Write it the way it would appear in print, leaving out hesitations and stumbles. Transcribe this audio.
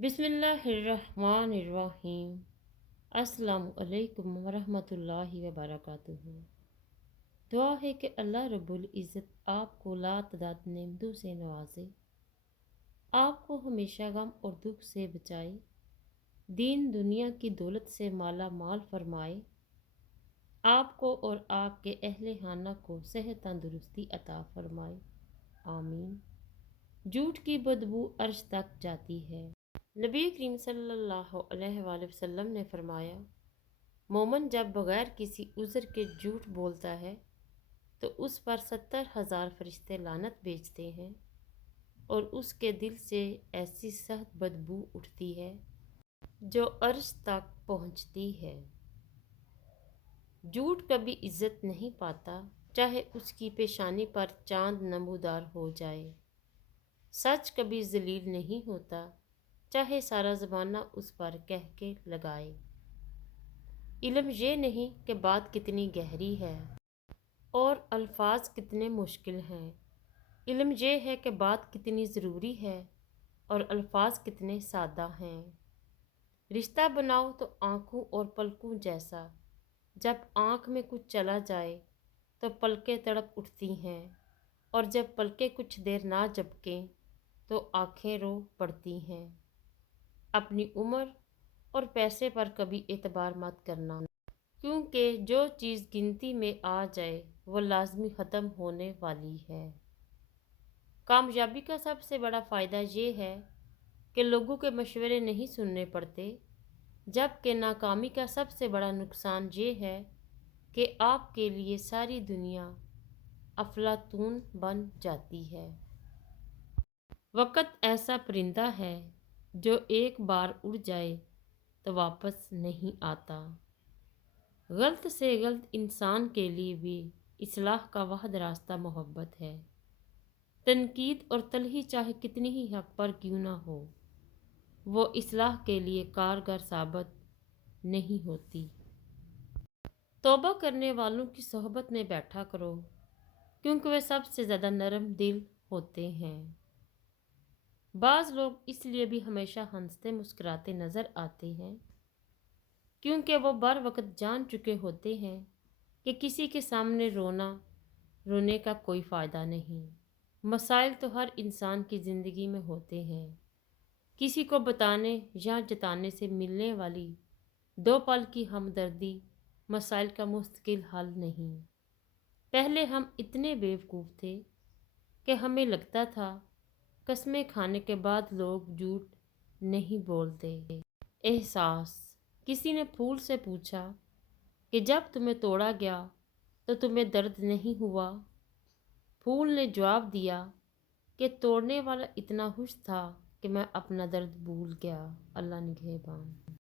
बिस्मिल्लाहिर्रहमानिर्रहीम। अस्सलामु अलैकुम वरहमतुल्लाहि वबरकातुहू। दुआ है कि अल्लाह रब्बुल इज़्ज़त आपको लातदाद नेमतों से नवाजे, आपको हमेशा गम और दुख से बचाए, दीन दुनिया की दौलत से माला माल फरमाए, आपको और आपके अहले खाना को सेहत तंदुरुस्ती अता फरमाए, आमीन। झूठ की बदबू अर्श तक जाती है। नबी करीम सल्लल्लाहु अलैहि वसल्लम ने फरमाया, मोमन जब बगैर किसी उज़र के झूठ बोलता है तो उस पर 70,000 फरिश्ते लानत भेजते हैं और उसके दिल से ऐसी सख्त बदबू उठती है जो अर्श तक पहुंचती है। झूठ कभी इज्जत नहीं पाता, चाहे उसकी पेशानी पर चांद नमूदार हो जाए। सच कभी जलील नहीं होता, चाहे सारा ज़माना उस पर कह के लगाए। इल्म ये नहीं कि बात कितनी गहरी है और अल्फाज कितने मुश्किल हैं। इल्म ये है कि बात कितनी ज़रूरी है और अल्फाज कितने सादा हैं। रिश्ता बनाओ तो आँखों और पलकों जैसा। जब आँख में कुछ चला जाए तो पलकें तड़प उठती हैं और जब पलकें कुछ देर ना झपकें तो आँखें रो पड़ती हैं। अपनी उम्र और पैसे पर कभी एतबार मत करना, क्योंकि जो चीज़ गिनती में आ जाए वो लाजमी ख़त्म होने वाली है। कामयाबी का सबसे बड़ा फ़ायदा ये है कि लोगों के मशवरे नहीं सुनने पड़ते, जबकि नाकामी का सबसे बड़ा नुकसान ये है कि आपके लिए सारी दुनिया अफलातून बन जाती है। वक़्त ऐसा परिंदा है जो एक बार उड़ जाए तो वापस नहीं आता। गलत से गलत इंसान के लिए भी इस्लाह का वाहिद रास्ता मोहब्बत है। तनकीद और तलही चाहे कितनी ही हक पर क्यों ना हो, वो इस्लाह के लिए कारगर साबित नहीं होती। तौबा करने वालों की सोहबत में बैठा करो, क्योंकि वे सबसे ज़्यादा नरम दिल होते हैं। बाज़ लोग इसलिए भी हमेशा हंसते मुस्कुराते नज़र आते हैं क्योंकि वो बर वक्त जान चुके होते हैं कि किसी के सामने रोने का कोई फ़ायदा नहीं। मसाइल तो हर इंसान की ज़िंदगी में होते हैं। किसी को बताने या जताने से मिलने वाली 2 पल की हमदर्दी मसाइल का मुस्तकिल हल नहीं। पहले हम इतने बेवकूफ़ थे कि हमें लगता था कस्में खाने के बाद लोग झूठ नहीं बोलते। एहसास। किसी ने फूल से पूछा कि जब तुम्हें तोड़ा गया तो तुम्हें दर्द नहीं हुआ? फूल ने जवाब दिया कि तोड़ने वाला इतना खुश था कि मैं अपना दर्द भूल गया। अल्लाह निगहबान।